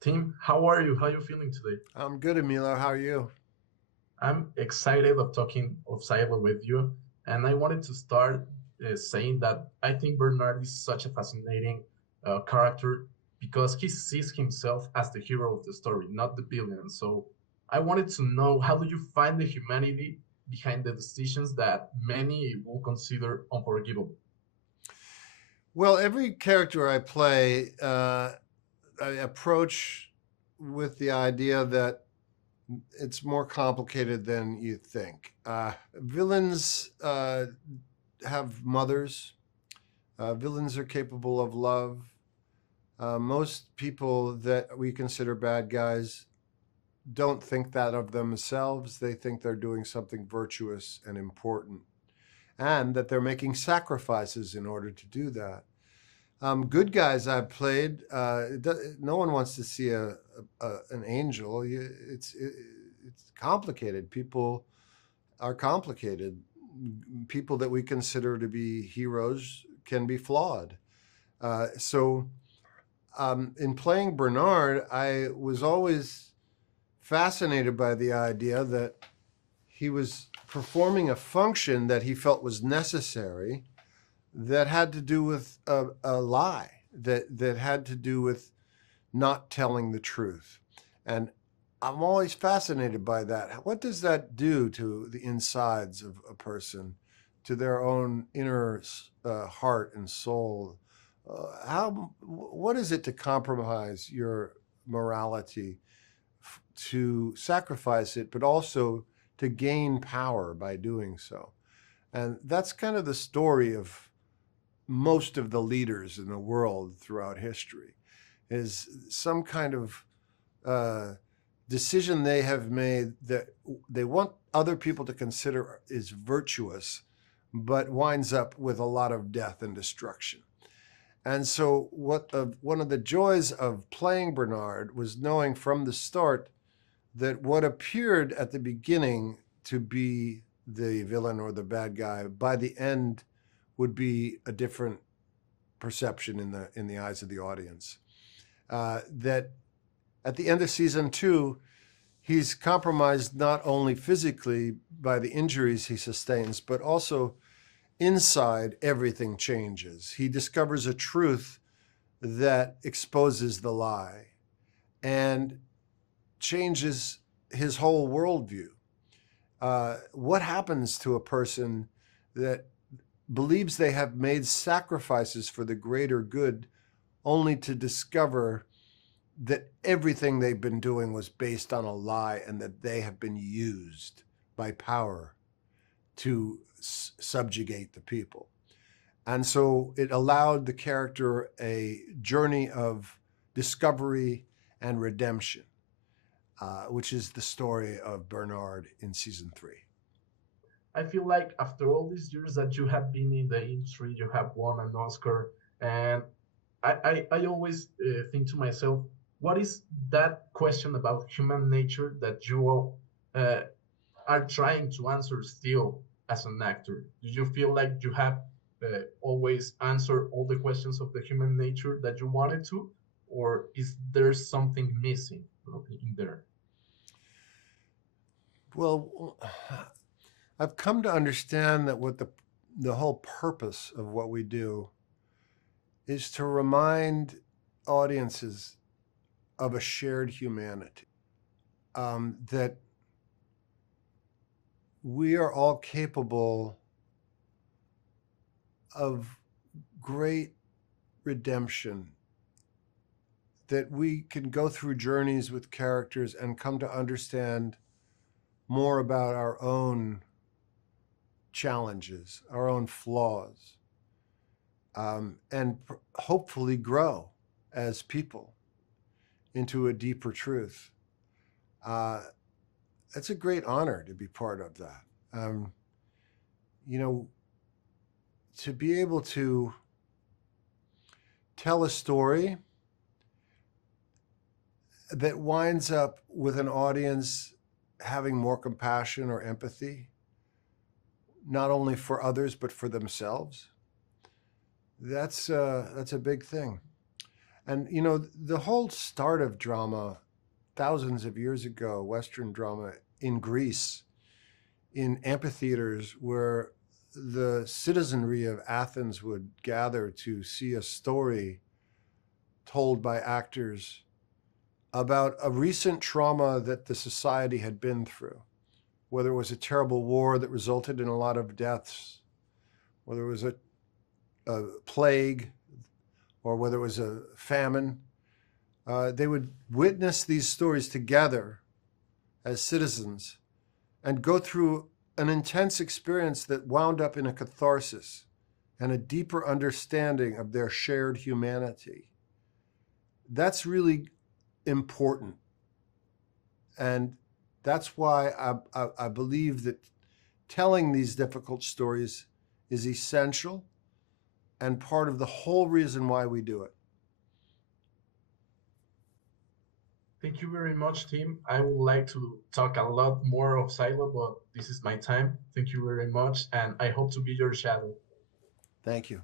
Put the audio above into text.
Tim, how are you? How are you feeling today? I'm good, Emilio. How are you? I'm excited of talking of cyber with you, and I wanted to start saying that I think Bernard is such a fascinating character because he sees himself as the hero of the story, not the villain. So I wanted to know, how do you find the humanity behind the decisions that many will consider unforgivable? Well, every character I play, I approach with the idea that it's more complicated than you think. Villains have mothers. Villains are capable of love. Most people that we consider bad guys don't think that of themselves. They think they're doing something virtuous and important, and that they're making sacrifices in order to do that. Good guys I've played. No one wants to see an angel. It's complicated. People are complicated. People that we consider to be heroes can be flawed. So, in playing Bernard, I was always fascinated by the idea that he was performing a function that he felt was necessary, that had to do with a lie, that had to do with not telling the truth. And I'm always fascinated by that. What does that do to the insides of a person, to their own inner heart and soul? What is it to compromise your morality, to sacrifice it, but also to gain power by doing so? And that's kind of the story of most of the leaders in the world throughout history, is some kind of decision they have made that they want other people to consider is virtuous, but winds up with a lot of death and destruction. And so, one of the joys of playing Bernard was knowing from the start that what appeared at the beginning to be the villain or the bad guy, by the end would be a different perception in the eyes of the audience. That at the end of season 2, he's compromised not only physically by the injuries he sustains, but also inside everything changes. He discovers a truth that exposes the lie and changes his whole worldview. What happens to a person that believes they have made sacrifices for the greater good, only to discover that everything they've been doing was based on a lie, and that they have been used by power to subjugate the people? And so it allowed the character a journey of discovery and redemption, which is the story of Bernard in season 3. I feel like after all these years that you have been in the industry, you have won an Oscar, and I always think to myself, what is that question about human nature that you uh, are trying to answer still as an actor? Do you feel like you have always answered all the questions of the human nature that you wanted to, or is there something missing in there? Well, I've come to understand that what the whole purpose of what we do is to remind audiences of a shared humanity. That we are all capable of great redemption, that we can go through journeys with characters and come to understand more about our own challenges, our own flaws, and hopefully grow as people into a deeper truth. Uh, it's a great honor to be part of that. You know, to be able to tell a story that winds up with an audience having more compassion or empathy, not only for others but for themselves. That's a big thing. And, you know, the whole start of drama thousands of years ago, Western drama in Greece, in amphitheaters where the citizenry of Athens would gather to see a story told by actors about a recent trauma that the society had been through, whether it was a terrible war that resulted in a lot of deaths, whether it was a plague, or whether it was a famine. They would witness these stories together as citizens and go through an intense experience that wound up in a catharsis and a deeper understanding of their shared humanity. That's really important. And that's why I believe that telling these difficult stories is essential and part of the whole reason why we do it. Thank you very much, Tim. I would like to talk a lot more of Silo, but this is my time. Thank you very much, and I hope to be your shadow. Thank you.